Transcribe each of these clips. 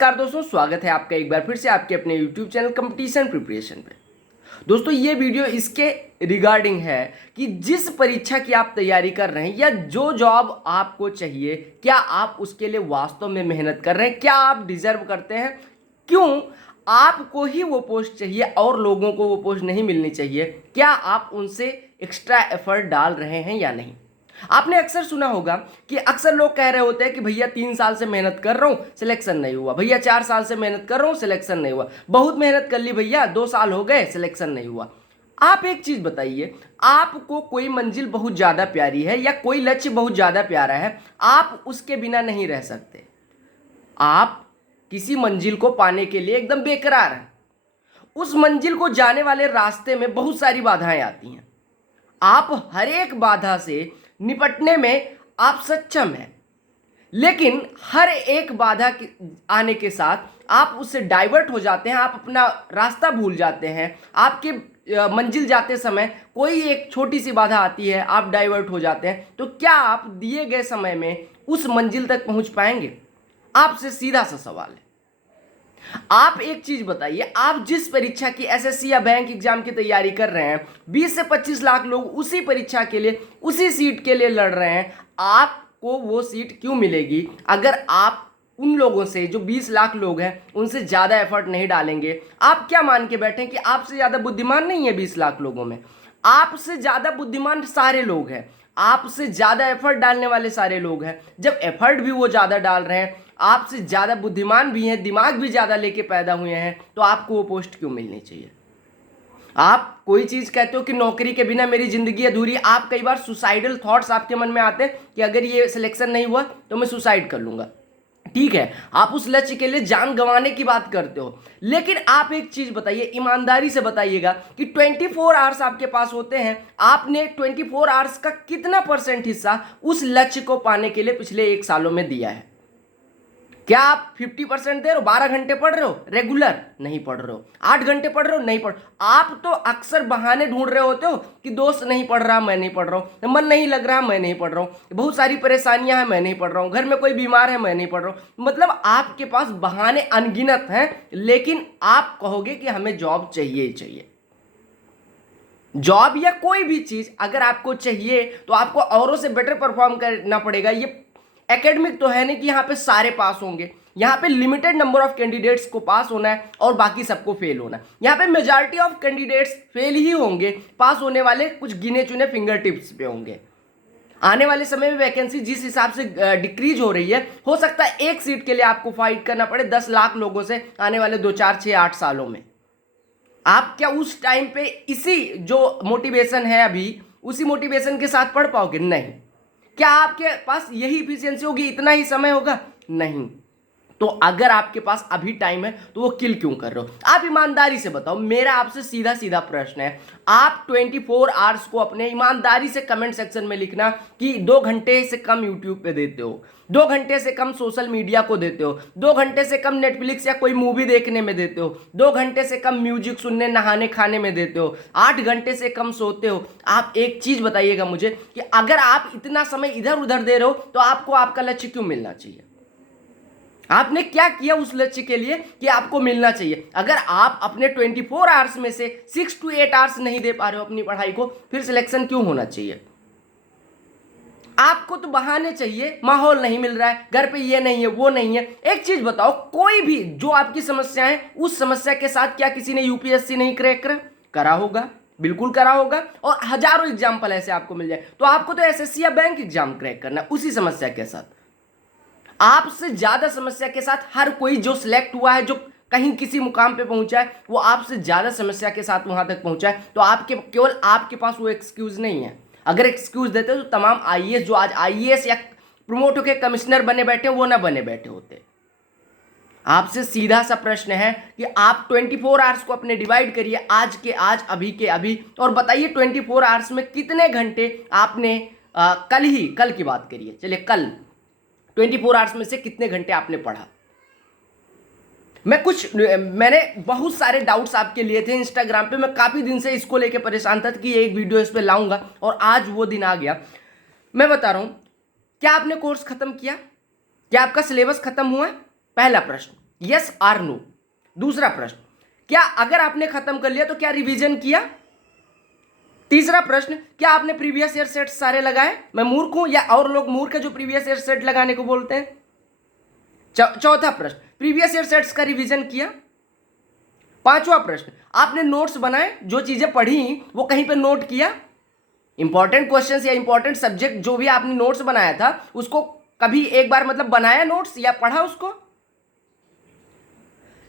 नमस्कार दोस्तों, स्वागत है आपका एक बार फिर से आपके अपने YouTube चैनल कंपटीशन प्रिपरेशन पे। दोस्तों ये वीडियो इसके रिगार्डिंग है कि जिस परीक्षा की आप तैयारी कर रहे हैं या जो जॉब आपको चाहिए, क्या आप उसके लिए वास्तव में मेहनत कर रहे हैं, क्या आप डिजर्व करते हैं, क्यों आपको ही वो पोस्ट चाहिए और लोगों को वो पोस्ट नहीं मिलनी चाहिए, क्या आप उनसे एक्स्ट्रा एफर्ट डाल रहे हैं या नहीं। आपने अक्सर सुना होगा कि अक्सर लोग कह रहे होते हैं कि भैया 3 साल से मेहनत कर रहा हूं, सिलेक्शन नहीं हुआ, भैया 4 साल से मेहनत कर रहा हूं, सिलेक्शन नहीं हुआ, बहुत मेहनत कर ली भैया, 2 साल हो गए, सिलेक्शन नहीं हुआ। आप एक चीज बताइए, आपको कोई मंजिल बहुत ज्यादा प्यारी है या कोई लक्ष्य बहुत ज्यादा प्यारा है, आप उसके बिना नहीं रह सकते। आप किसी मंजिल को पाने के लिए एकदम बेकरार हैं, उस मंजिल को जाने वाले रास्ते में बहुत सारी बाधाएं आती हैं, आप हर एक बाधा से निपटने में आप सक्षम हैं, लेकिन हर एक बाधा के आने के साथ आप उससे डाइवर्ट हो जाते हैं, आप अपना रास्ता भूल जाते हैं। आपके मंजिल जाते समय कोई एक छोटी सी बाधा आती है, आप डाइवर्ट हो जाते हैं, तो क्या आप दिए गए समय में उस मंजिल तक पहुंच पाएंगे? आपसे सीधा सा सवाल है। आप एक चीज बताइए, आप जिस परीक्षा की एसएससी या बैंक एग्जाम की तैयारी कर रहे हैं, 20 से 25 लाख लोग उसी परीक्षा के लिए, उसी सीट के लिए लड़ रहे हैं, आपको वो सीट क्यों मिलेगी अगर आप उन लोगों से, जो 20 लाख लोग हैं, उनसे ज्यादा एफर्ट नहीं डालेंगे? आप क्या मान के बैठे कि आपसे ज्यादा बुद्धिमान नहीं है 20 लाख लोगों में? आपसे ज्यादा बुद्धिमान सारे लोग हैं, आपसे ज्यादा एफर्ट डालने वाले सारे लोग हैं। जब एफर्ट भी वो ज्यादा डाल रहे हैं, आपसे ज़्यादा बुद्धिमान भी हैं, दिमाग भी ज़्यादा लेके पैदा हुए हैं, तो आपको वो पोस्ट क्यों मिलनी चाहिए? आप कोई चीज़ कहते हो कि नौकरी के बिना मेरी ज़िंदगी अधूरी, आप कई बार सुसाइडल थॉट्स आपके मन में आते हैं कि अगर ये सिलेक्शन नहीं हुआ तो मैं सुसाइड कर लूँगा। ठीक है, आप उस लक्ष्य के लिए जान गंवाने की बात करते हो, लेकिन आप एक चीज बताइए, ईमानदारी से बताइएगा कि 24 आवर्स आपके पास होते हैं, आपने 24 आवर्स का कितना परसेंट हिस्सा उस लक्ष्य को पाने के लिए पिछले 1 सालों में दिया है? क्या आप 50% दे रहे हो? 12 घंटे पढ़ रहे हो रेगुलर? नहीं पढ़ रहे हो। 8 घंटे पढ़ रहे हो? नहीं पढ़। आप तो अक्सर बहाने ढूंढ रहे होते हो कि दोस्त नहीं पढ़ रहा, मैं नहीं पढ़ रहा हूँ, मन नहीं लग रहा, मैं नहीं पढ़ रहा हूँ, बहुत सारी परेशानियां हैं, मैं नहीं पढ़ रहा हूँ, घर में कोई बीमार है, मैं नहीं पढ़ रहा हूँ। मतलब आपके पास बहाने अनगिनत हैं, लेकिन आप कहोगे कि हमें जॉब चाहिए ही चाहिए। जॉब या कोई भी चीज अगर आपको चाहिए तो आपको औरों से बेटर परफॉर्म करना पड़ेगा। ये एकेडमिक तो है नहीं कि यहाँ पे सारे पास होंगे, यहाँ पे लिमिटेड नंबर ऑफ कैंडिडेट्स को पास होना है और बाकी सबको फेल होना है। यहाँ पे मेजॉरिटी ऑफ कैंडिडेट्स फेल ही होंगे, पास होने वाले कुछ गिने चुने फिंगर टिप्स पे होंगे। आने वाले समय में वैकेंसी जिस हिसाब से डिक्रीज हो रही है, हो सकता है एक सीट के लिए आपको फाइट करना पड़े 10 लाख लोगों से आने वाले 2 4 6 8 सालों में। आप क्या उस टाइम पे इसी जो मोटिवेशन है अभी, उसी मोटिवेशन के साथ पढ़ पाओगे? नहीं। क्या आपके पास यही इफिशियंसी होगी, इतना ही समय होगा? नहीं। तो अगर आपके पास अभी टाइम है तो वो किल क्यों कर रहे हो? आप ईमानदारी से बताओ, मेरा आपसे सीधा सीधा प्रश्न है। आप 24 आवर्स को अपने ईमानदारी से कमेंट सेक्शन में लिखना कि 2 घंटे से कम यूट्यूब पे देते हो, 2 घंटे से कम सोशल मीडिया को देते हो, 2 घंटे से कम नेटफ्लिक्स या कोई मूवी देखने में देते हो, 2 घंटे से कम म्यूजिक सुनने, नहाने खाने में देते हो, 8 घंटे से कम सोते हो। आप एक चीज बताइएगा मुझे कि अगर आप इतना समय इधर उधर दे रहे हो तो आपको आपका लक्ष्य क्यों मिलना चाहिए? आपने क्या किया उस लक्ष्य के लिए कि आपको मिलना चाहिए? अगर आप अपने 24 आवर्स में से 6 to 8 आवर्स नहीं दे पा रहे हो अपनी पढ़ाई को, फिर सिलेक्शन क्यों होना चाहिए? आपको तो बहाने चाहिए, माहौल नहीं मिल रहा है, घर पे ये नहीं है, वो नहीं है। एक चीज बताओ, कोई भी जो आपकी समस्या है, उस समस्या के साथ क्या किसी ने यूपीएससी नहीं क्रैक करा होगा? बिल्कुल करा होगा, और हजारों एग्जाम्पल ऐसे आपको मिल जाए। तो आपको तो एसएससी या बैंक एग्जाम क्रैक करना है उसी समस्या के साथ। आपसे ज्यादा समस्या के साथ हर कोई जो सिलेक्ट हुआ है, जो कहीं किसी मुकाम पे पहुंचा है, वो आपसे ज्यादा समस्या के साथ वहां तक पहुंचा है। तो आपके केवल आपके पास वो एक्सक्यूज नहीं है। अगर एक्सक्यूज देते तो तमाम आईएएस जो आज आईएएस या प्रमोट होकर कमिश्नर बने बैठे, वो ना बने बैठे होते। आपसे सीधा सा प्रश्न है कि आप 24 आवर्स को अपने डिवाइड करिए, आज के आज, अभी के अभी, और बताइए 24 आवर्स में कितने घंटे आपने कल की बात करिए, चलिए कल 24 आवर्स में से कितने घंटे आपने पढ़ा? मैंने बहुत सारे डाउट्स आपके लिए थे इंस्टाग्राम पे, मैं काफी दिन से इसको लेके परेशान था कि एक वीडियो इस पे लाऊंगा, और आज वो दिन आ गया। मैं बता रहा हूं, क्या आपने कोर्स खत्म किया? क्या आपका सिलेबस खत्म हुआ है? पहला प्रश्न। Yes or no. दूसरा प्रश्न, क्या अगर आपने खत्म कर लिया तो क्या रिवीजन किया? तीसरा प्रश्न, क्या आपने प्रीवियस ईयर सेट सारे लगाए? मैं मूर्ख हूं या और लोग मूर्ख है जो प्रीवियस ईयर सेट लगाने को बोलते हैं? चौथा प्रश्न, प्रीवियस ईयर सेट्स का रिवीजन किया? पांचवा प्रश्न, आपने नोट्स बनाए, जो चीजें पढ़ी वो कहीं पे नोट किया? इंपॉर्टेंट क्वेश्चंस या इंपॉर्टेंट सब्जेक्ट जो भी आपने नोट्स बनाया था उसको कभी एक बार मतलब बनाया नोट्स या पढ़ा उसको?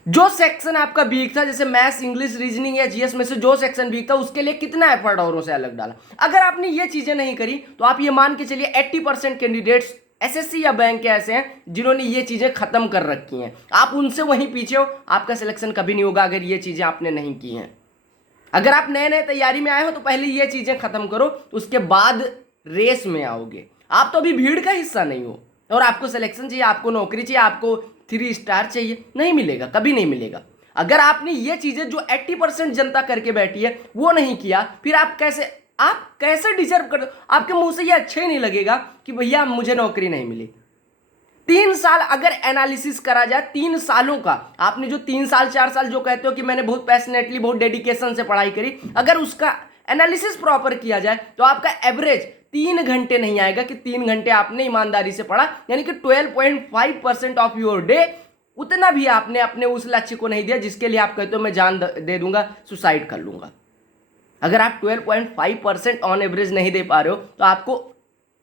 जो सेक्शन आपका वीक था, जैसे मैथ्स, इंग्लिश, रीजनिंग या जीएस में से जो सेक्शन वीक था उसके लिए कितना एफर्ट औरों से अलग डाला? अगर आपने ये चीजें नहीं करी तो आप ये मान के चलिए 80% कैंडिडेट्स एसएससी या बैंक के ऐसे हैं जिन्होंने ये चीजें खत्म कर रखी हैं। आप उनसे वहीं पीछे हो, आपका सिलेक्शन कभी नहीं होगा अगर ये चीजें आपने नहीं की हैं। अगर आप नए नए तैयारी में आए हो तो पहले ये चीजें खत्म करो, उसके बाद रेस में आओगे। आप तो अभी भीड़ का हिस्सा नहीं हो और आपको सिलेक्शन चाहिए, आपको नौकरी चाहिए, आपको 3 स्टार चाहिए, नहीं मिलेगा, कभी नहीं मिलेगा। अगर आपने ये चीजें जो 80% जनता करके बैठी है वो नहीं किया, फिर आप कैसे डिजर्व कर? आपके मुंह से ये अच्छा ही नहीं लगेगा कि भैया मुझे नौकरी नहीं मिली। 3 साल अगर एनालिसिस करा जाए, 3 सालों का, आपने जो 3 साल 4 साल जो कहते हो कि मैंने बहुत पैशनेटली बहुत डेडिकेशन से पढ़ाई करी, अगर उसका एनालिसिस प्रॉपर किया जाए तो आपका एवरेज 3 घंटे नहीं आएगा कि 3 घंटे आपने ईमानदारी से पढ़ा, यानी कि 12.5% ऑफ योर डे, उतना भी आपने अपने उस लक्ष्य को नहीं दिया जिसके लिए आप कहते हो मैं जान दे दूंगा, सुसाइड कर लूंगा। अगर आप 12.5% ऑन एवरेज नहीं दे पा रहे हो तो आपको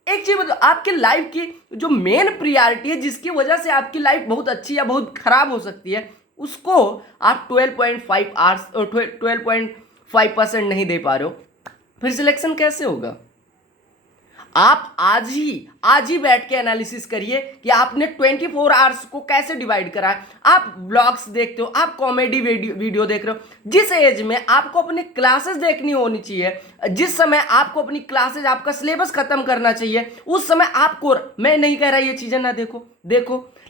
एक चीज बताओ, आपकी लाइफ की जो मेन प्रियॉरिटी है जिसकी वजह से आपकी लाइफ बहुत अच्छी या बहुत खराब हो सकती है, उसको आप 12.5% नहीं दे पा रहे हो, फिर सिलेक्शन कैसे होगा? आप आज ही बैठ के एनालिसिस करिए कि आपने 24 आवर्स को कैसे डिवाइड करा है। आप ब्लॉग्स देखते हो, आप कॉमेडी वीडियो देख रहे हो, जिस एज में आपको अपनी क्लासेस देखनी होनी चाहिए, जिस समय आपको अपनी क्लासेस, आपका सिलेबस खत्म करना चाहिए, उस समय आपको, मैं नहीं कह रहा ये चीजें ना देखो,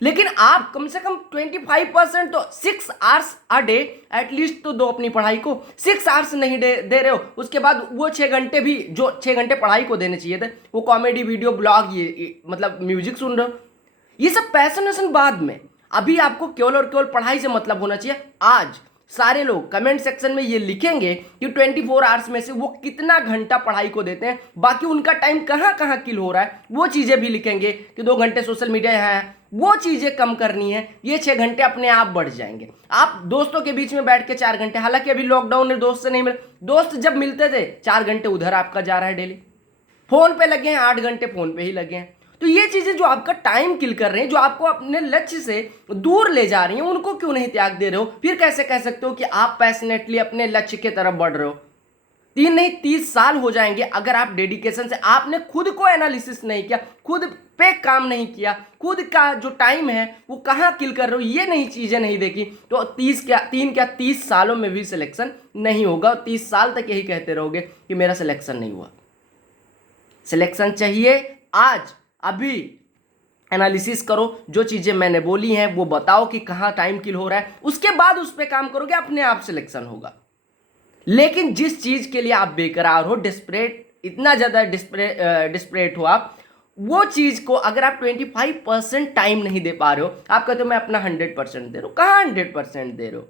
लेकिन आप कम से कम 25% तो 6 आवर्स अ डे एटलीस्ट तो दो अपनी पढ़ाई को। 6 आवर्स नहीं दे रहे हो, उसके बाद वो 6 घंटे भी जो 6 घंटे पढ़ाई को देने चाहिए थे वो कॉमेडी वीडियो, ब्लॉग, ये मतलब म्यूजिक सुन रहे हो। ये सब पैशन बाद में, अभी आपको केवल और केवल पढ़ाई से मतलब होना चाहिए। आज सारे लोग कमेंट सेक्शन में ये लिखेंगे कि 24 आवर्स में से वो कितना घंटा पढ़ाई को देते हैं, बाकी उनका टाइम कहाँ कहाँ किल हो रहा है वो चीज़ें भी लिखेंगे कि 2 घंटे सोशल मीडिया है, वो चीज़ें कम करनी है, ये 6 घंटे अपने आप बढ़ जाएंगे। आप दोस्तों के बीच में बैठ के 4 घंटे, हालांकि अभी लॉकडाउन में दोस्त से नहीं मिले, दोस्त जब मिलते थे 4 घंटे उधर आपका जा रहा है डेली, फोन पे लगे हैं 8 घंटे फोन पे ही लगे हैं। तो ये चीजें जो आपका टाइम किल कर रही हैं, जो आपको अपने लक्ष्य से दूर ले जा रही हैं, उनको क्यों नहीं त्याग दे रहे हो? फिर कैसे कह सकते हो कि आप पैशनेटली अपने लक्ष्य की तरफ बढ़ रहे हो? 3 नहीं 30 साल हो जाएंगे अगर आप डेडिकेशन से, आपने खुद को एनालिसिस नहीं किया, खुद पे काम नहीं किया, खुद का जो टाइम है वो कहाँ किल कर रहे हो, ये नहीं चीजें नहीं देखी, तो 30 सालों में भी सिलेक्शन नहीं होगा। 30 साल तक यही कहते रहोगे कि मेरा सिलेक्शन नहीं हुआ। सिलेक्शन चाहिए आज, अभी एनालिसिस करो, जो चीजें मैंने बोली हैं वो बताओ कि कहाँ टाइम किल हो रहा है, उसके बाद उस पर काम करोगे, अपने आप सिलेक्शन होगा। लेकिन जिस चीज के लिए आप बेकरार हो, डिस्परेट, इतना ज्यादा डिस्परेट हो आप, वो चीज को अगर आप 25% टाइम नहीं दे पा रहे हो, आप कहते हो मैं अपना 100% दे रहा हूं, कहाँ 100% दे रहे हो?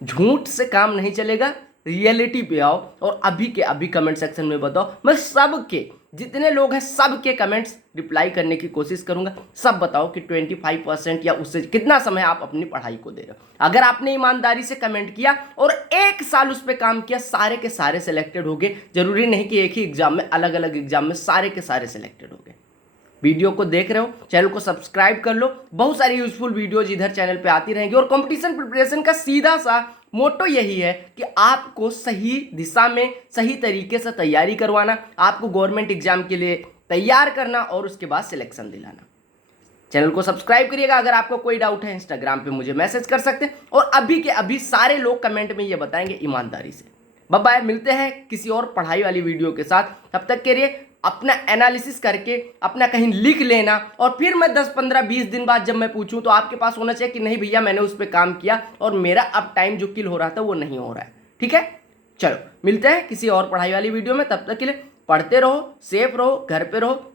झूठ से काम नहीं चलेगा, रियलिटी पे आओ और अभी के अभी कमेंट सेक्शन में बताओ। मैं सबके, जितने लोग हैं सबके कमेंट्स रिप्लाई करने की कोशिश करूंगा। सब बताओ कि 25% या उससे कितना समय आप अपनी पढ़ाई को दे रहे हो। अगर आपने ईमानदारी से कमेंट किया और 1 साल उस पर काम किया, सारे के सारे सिलेक्टेड हो गए। जरूरी नहीं कि एक ही एग्जाम में, अलग अलग एग्जाम में सारे के सारे सिलेक्टेड हो गए। वीडियो को देख रहे हो, चैनल को सब्सक्राइब कर लो, बहुत सारी यूजफुल वीडियोज इधर चैनल पे आती रहेंगी। और कंपटीशन प्रिपरेशन का सीधा सा मोटो यही है कि आपको सही दिशा में, सही तरीके से तैयारी करवाना, आपको गवर्नमेंट एग्जाम के लिए तैयार करना और उसके बाद सिलेक्शन दिलाना। चैनल को सब्सक्राइब करिएगा। अगर आपको कोई डाउट है इंस्टाग्राम पे मुझे मैसेज कर सकते हैं और अभी के अभी सारे लोग कमेंट में ये बताएंगे ईमानदारी से। बाय बाय, मिलते हैं किसी और पढ़ाई वाली वीडियो के साथ। तब तक के लिए अपना एनालिसिस करके अपना कहीं लिख लेना और फिर मैं 10, 15, 20 दिन बाद जब मैं पूछूं तो आपके पास होना चाहिए कि नहीं भैया मैंने उस पर काम किया और मेरा अब टाइम जो किल हो रहा था वो नहीं हो रहा है। ठीक है, चलो मिलते हैं किसी और पढ़ाई वाली वीडियो में। तब तक के लिए पढ़ते रहो, सेफ रहो, घर पे रहो। लव।